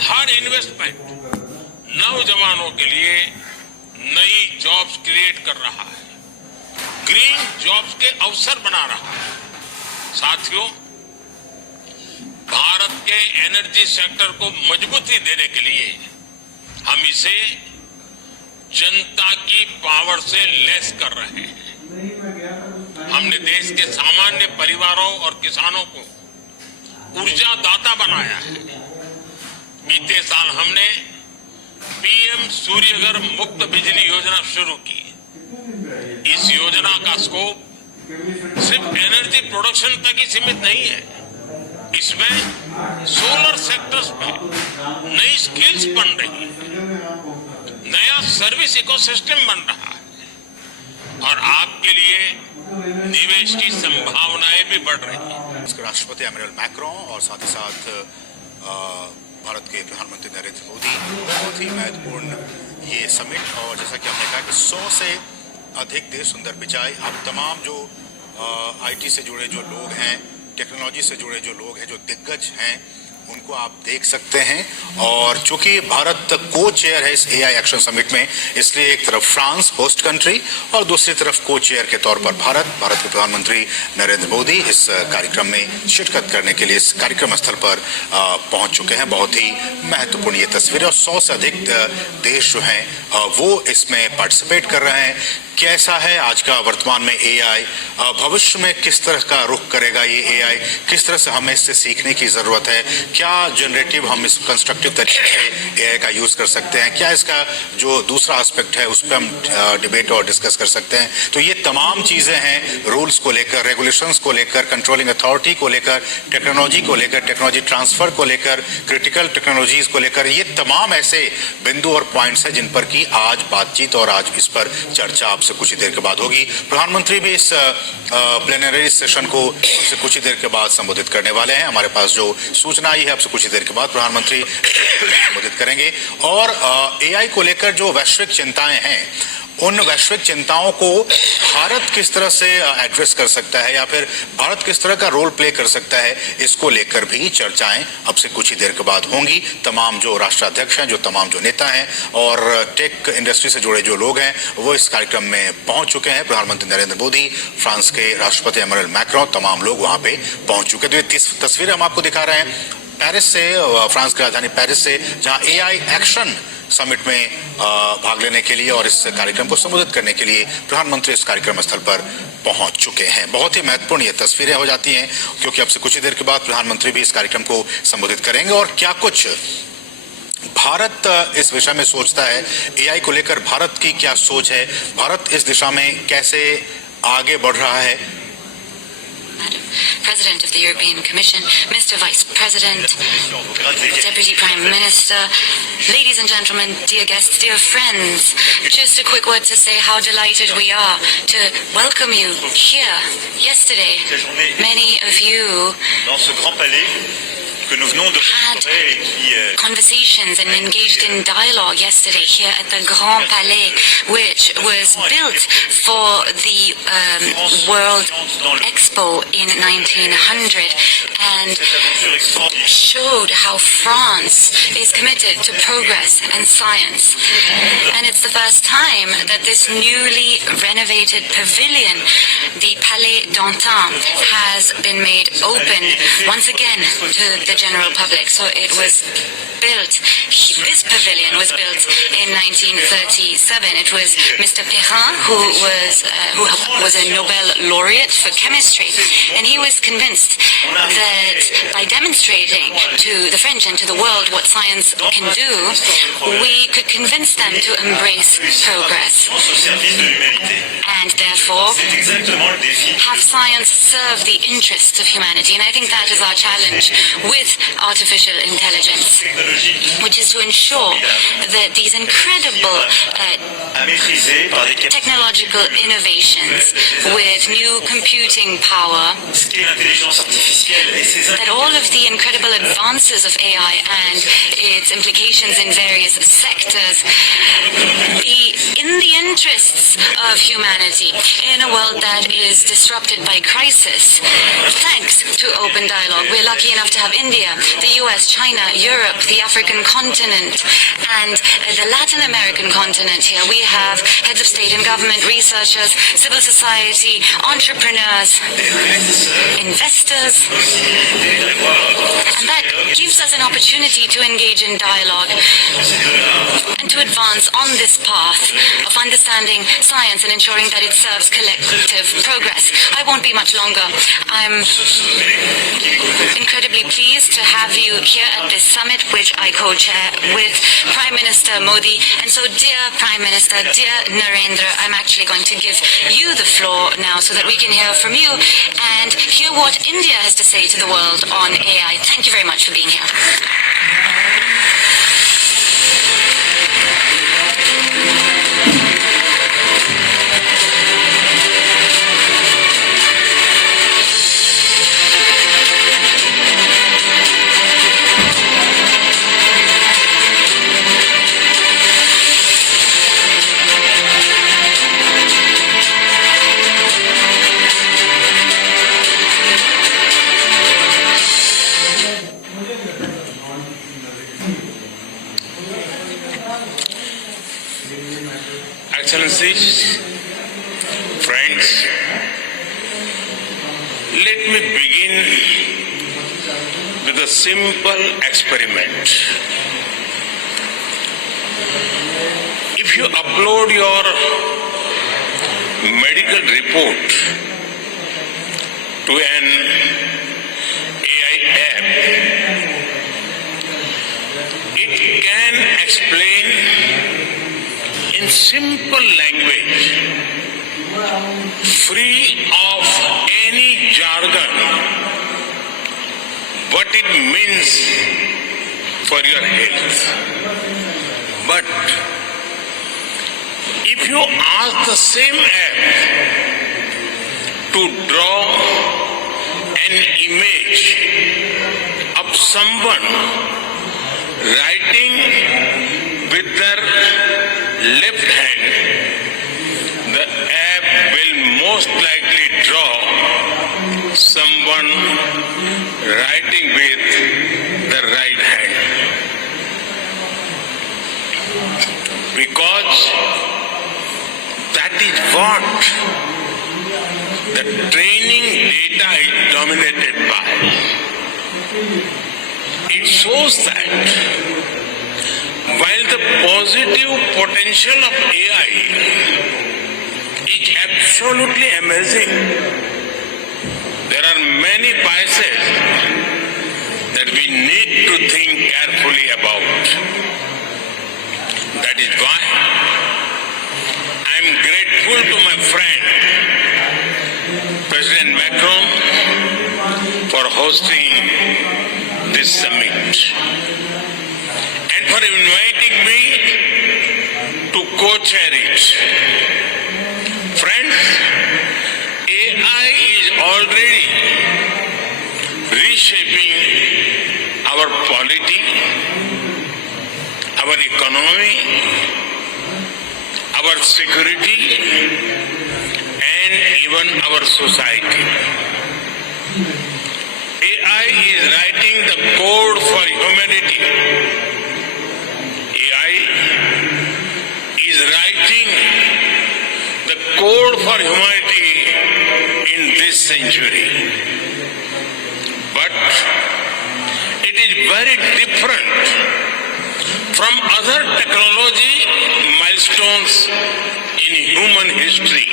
हर investment नौजवानों के लिए नई जॉब्स क्रिएट कर रहा है, ग्रीन जॉब्स के अवसर बना रहा है। साथियों, भारत के एनर्जी सेक्टर को मजबूती देने के लिए हम इसे जनता की पावर से लैस कर रहे हैं। हमने देश के सामान्य परिवारों और किसानों को ऊर्जा दाता बनाया है। बीते साल हमने पीएम सूर्यघर मुफ्त बिजली योजना शुरू की। इस योजना का स्कोप सिर्फ एनर्जी प्रोडक्शन तक ही सीमित नहीं है। इसमें सोलर सेक्टर्स में नई स्किल्स बन रही है, नया सर्विस इकोसिस्टम बन रहा है और आपके लिए निवेश की संभावनाएं भी बढ़ रही हैं। राष्ट्रपति इमैनुअल मैक्रों और साथ ही साथ भारत के प्रधानमंत्री नरेंद्र मोदी, बहुत ही महत्वपूर्ण ये समिट। और जैसा कि हमने कहा कि 100 से अधिक देश सुंदर पिचाई। आप तमाम जो आईटी से जुड़े जो लोग हैं, टेक्नोलॉजी से जुड़े जो लोग हैं, जो दिग्गज हैं, उनको आप देख सकते हैं। और चूंकि भारत को चेयर है इस एआई एक्शन समिट में, इसलिए एक तरफ फ्रांस होस्ट कंट्री और दूसरी तरफ को चेयर के तौर पर भारत के प्रधानमंत्री नरेंद्र मोदी इस कार्यक्रम में शिरकत करने के लिए इस कार्यक्रम स्थल पर पहुंच चुके हैं। बहुत ही महत्वपूर्ण ये तस्वीर है और 100 से अधिक देश जो हैं वो इसमें पार्टिसिपेट कर रहे हैं। कैसा है आज का वर्तमान में एआई, भविष्य में किस तरह का रुख करेगा ये एआई, किस तरह से हमें इससे सीखने की जरूरत है, क्या जनरेटिव हम इस कंस्ट्रक्टिव तरीके से एआई का यूज कर सकते हैं, क्या इसका जो दूसरा एस्पेक्ट है उस पर हम डिबेट और डिस्कस कर सकते हैं। तो ये तमाम चीजें हैं, रूल्स को लेकर, रेगुलेशंस को लेकर, कंट्रोलिंग अथॉरिटी को लेकर, टेक्नोलॉजी को लेकर, टेक्नोलॉजी ट्रांसफर को लेकर, क्रिटिकल टेक्नोलॉजीज को लेकर, ये तमाम ऐसे बिंदु और पॉइंट्स हैं जिन पर की आज बातचीत और आज इस पर चर्चा आपसे कुछ ही देर के बाद होगी। प्रधानमंत्री भी इस प्लेनरी सेशन को आपसे कुछ ही देर के बाद संबोधित करने वाले हैं। हमारे पास जो सूचना आई है, आपसे कुछ ही देर के बाद प्रधानमंत्री संबोधित करेंगे। और एआई को लेकर जो वैश्विक चिंताएं हैं, उन वैश्विक चिंताओं को भारत किस तरह से एड्रेस कर सकता है या फिर भारत किस तरह का रोल प्ले कर सकता है, इसको लेकर भी चर्चाएं अब से कुछ ही देर के बाद होंगी। तमाम जो राष्ट्राध्यक्ष हैं, जो तमाम जो नेता हैं और टेक इंडस्ट्री से जुड़े जो लोग हैं, वो इस कार्यक्रम में पहुंच चुके हैं। प्रधानमंत्री नरेंद्र मोदी, फ्रांस के राष्ट्रपति इमैनुअल मैक्रों, तमाम लोग वहां पे पहुंच चुके। तो ये तस्वीरें हम आपको दिखा रहे हैं पेरिस से, फ्रांस की राजधानी पेरिस से, जहां एआई एक्शन समिट में भाग लेने के लिए और इस कार्यक्रम को संबोधित करने के लिए प्रधानमंत्री इस कार्यक्रम स्थल पर पहुंच चुके हैं। बहुत ही महत्वपूर्ण ये तस्वीरें हो जाती हैं क्योंकि अब से कुछ ही देर के बाद प्रधानमंत्री भी इस कार्यक्रम को संबोधित करेंगे। और क्या कुछ भारत इस विषय में सोचता है, एआई को लेकर भारत की क्या सोच है, भारत इस दिशा में कैसे आगे बढ़ रहा है। Madam President of the European Commission, Mr. Vice President, Deputy Prime Minister, ladies and gentlemen, dear guests, dear friends, just a quick word to say how delighted we are to welcome you here. Yesterday, many of you had conversations and engaged in dialogue yesterday here at the Grand Palais, which was built for the World Expo in 1900 and showed how France is committed to progress and science. And it's the first time that this newly renovated pavilion, the Palais d'Antin, has been made open once again to the general public. So it was built, this pavilion was built in 1937. It was Mr. Perrin who was a Nobel laureate for chemistry, and he was convinced that by demonstrating to the French and to the world what science can do, we could convince them to embrace progress and therefore have science serve the interests of humanity. And I think that is our challenge with artificial intelligence, which is to ensure that these incredible technological innovations with new computing power that all of the incredible advances of AI and its implications in various sectors be in the interests of humanity in a world that is disrupted by crisis. Thanks to open dialogue, we're lucky enough to have India, the US, China, Europe, the African continent, and the Latin American continent here. We have heads of state and government, researchers, civil society, entrepreneurs, investors, and that gives us an opportunity to engage in dialogue and to advance on this path of understanding science and ensuring that it serves collective progress. I won't be much longer. I'm incredibly pleased to have you here at this summit, which I co-chair with Prime Minister Modi. And so, dear Prime Minister, dear Narendra, I'm actually going to give you the floor now so that we can hear from you and hear what India has to say to the world on AI. Thank you very much for being here. Excellencies, friends, let me begin with a simple experiment. If you upload your medical report to an AI app, it can explain in simple language, free of any jargon, what it means for your health. But if you ask the same app to draw an image of someone writing with their left hand, the app will most likely draw someone writing with the right hand. Because that is what the training data is dominated by. It shows that while the positive potential of AI is absolutely amazing, there are many biases that we need to think carefully about. That is why I am grateful to my friend President Macron for hosting this summit and for inviting me to co-chair it. Friends, AI is already reshaping our polity, our economy, our security, and even our society. AI is writing the code for humanity. AI is writing the code for humanity in this century. But it is very different from other technology milestones in human history.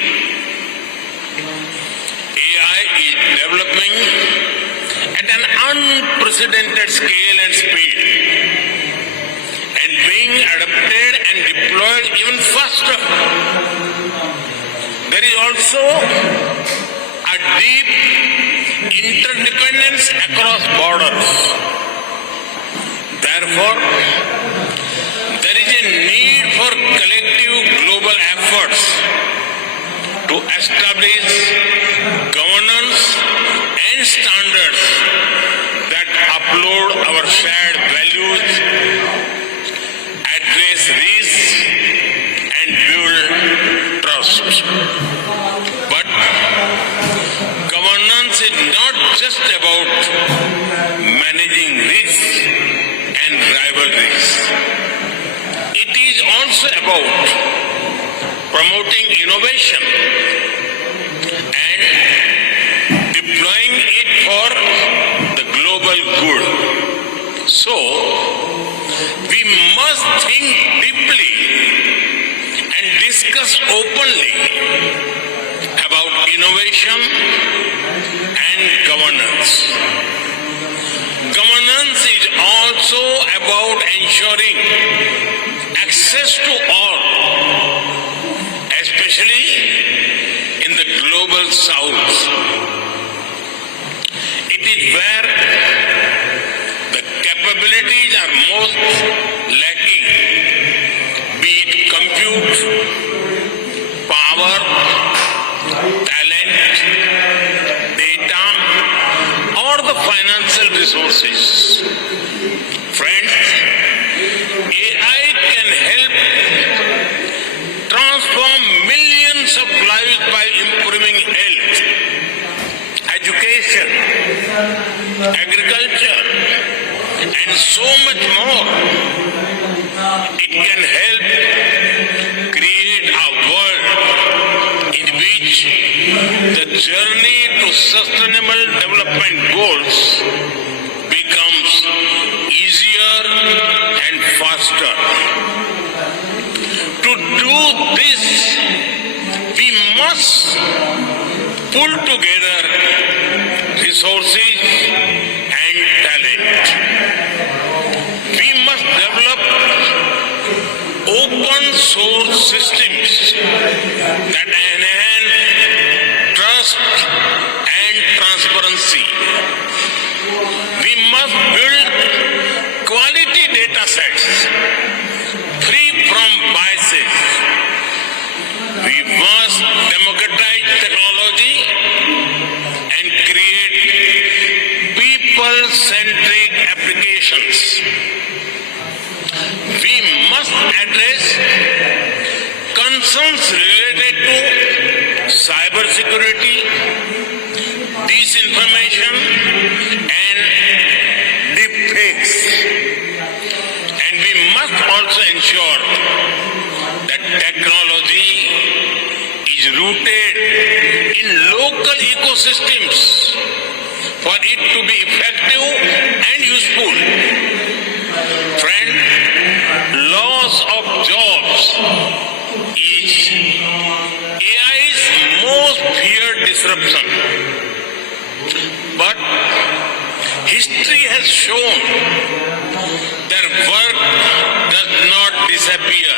AI is developing at an unprecedented scale and speed, and being adapted and deployed even faster. There is also a deep interdependence across borders. Therefore, there is a need for collective global efforts to establish governance and standards uphold our shared values, address risks, and build trust. But governance is not just about managing risks and rivalries. It is also about promoting innovation and deploying it for the global good. So, we must think deeply and discuss openly about innovation and governance. Governance is also about ensuring access to all, especially in the global south. It is where the capabilities are most lacking, be it compute, power, talent, data, or the financial resources. Friends, AI can help transform millions of lives by improving health, education, agriculture, and so much more. It can help create a world in which the journey to sustainable development goals becomes easier and faster. To do this, we must pull together resources and talent. We must develop open source systems that enhance trust and transparency. We must build quality data sets free from biases. We must democratize technology and create people-centric applications. We must address concerns related to cybersecurity, disinformation, and deepfakes. And we must also ensure that technology is rooted in local ecosystems for it to be effective and useful. Friend, loss of jobs is AI's most feared disruption. But history has shown that work does not disappear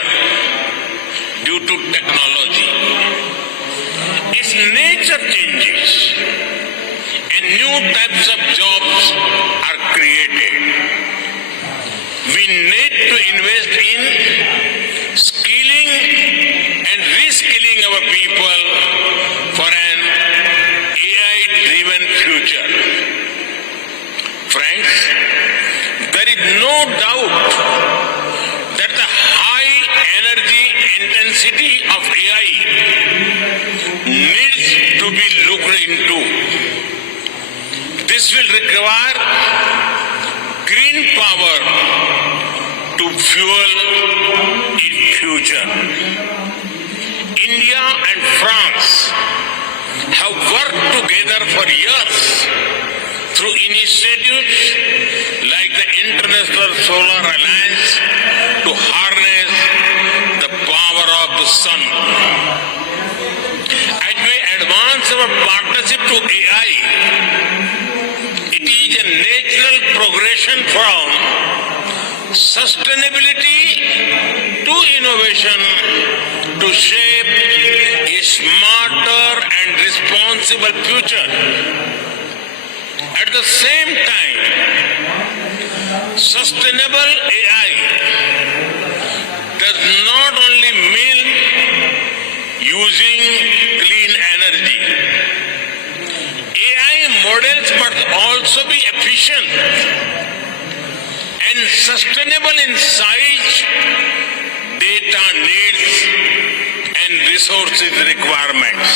due to technology. Its nature changes and new types of jobs are created. We need to invest in skilling and reskilling our people for an AI-driven future. Friends, there is no doubt that the high energy intensity of AI needs to be looked into. This will require green power to fuel its future. India and France have worked together for years through initiatives like the International Solar Alliance to harness the power of the sun. As we advance our partnership to AI, it is a natural progression from sustainability to innovation to shape a smarter and responsible future. At the same time, sustainable AI does not only mean using clean energy. AI models must also be efficient and sustainable in size, data needs, and resources requirements.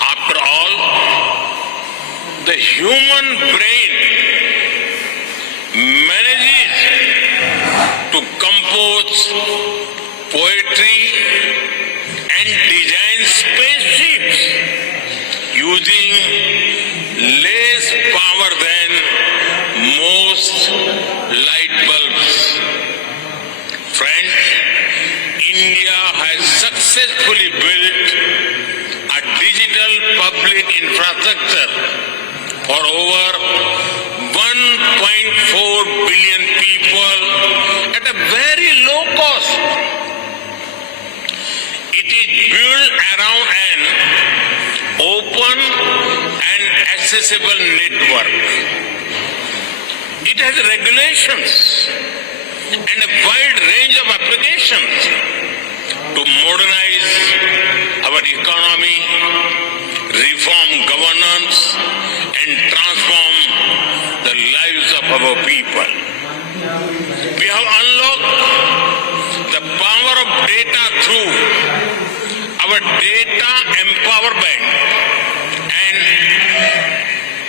After all, the human brain manages to compose poetry and design spaceships using less power than most light bulbs. Friends, India has successfully built a digital public infrastructure for over 1.4 billion people at a very low cost. It is built around an open and accessible network. It has regulations and a wide range of applications to modernize our economy, reform governance, and transform the lives of our people. We have unlocked the power of data through our data empowerment and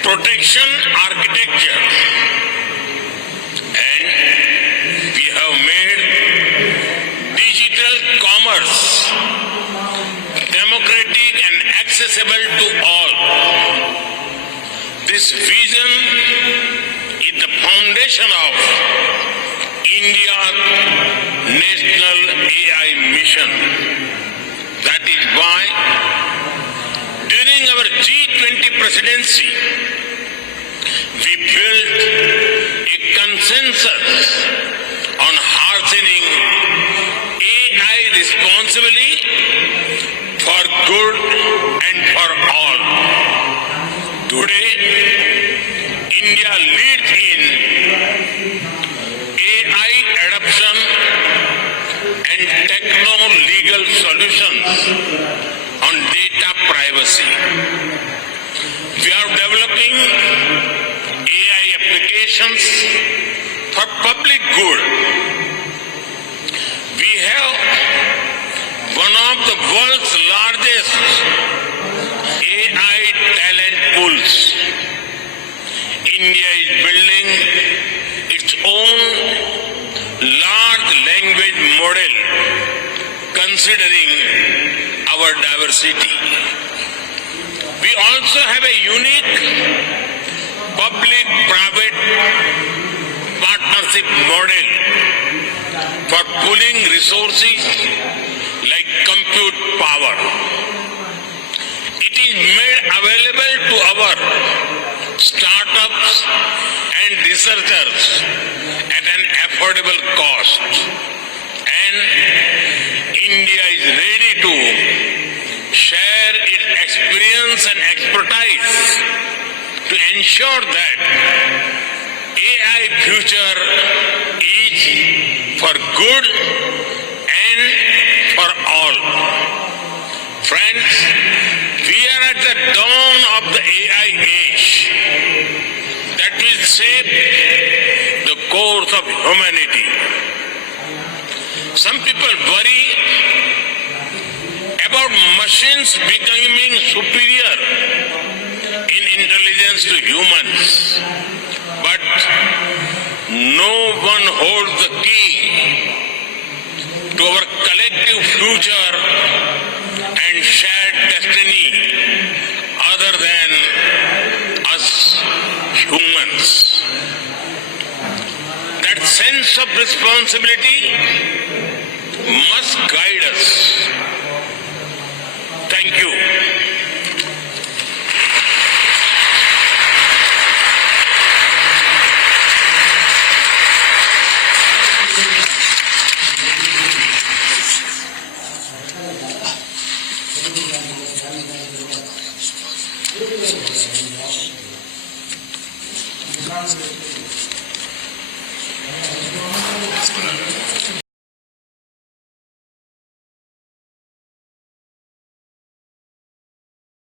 protection architecture. And we have made digital commerce democratic and accessible to all. This vision is the foundation of India's national AI mission. That is why during our G20 presidency, we built a consensus on harnessing AI responsibly for good and for all. Today, India leads in AI adoption and techno-legal solutions on data privacy. We are developing AI applications for public good. We have one of the world's largest AI talent pools. India is building its own large language model considering our diversity. We also have a unique public-private partnership model for pooling resources like compute power. It is made available to our startups and researchers at an affordable cost. And India is ready to share its experience and expertise to ensure that AI future is for good and for all. Friends, we are at the dawn of the AI age that will shape the course of humanity. Some people worry about machines becoming superior in intelligence to humans, but no one holds the key to our collective future and shared destiny other than us humans. That sense of responsibility must guide us. Thank you.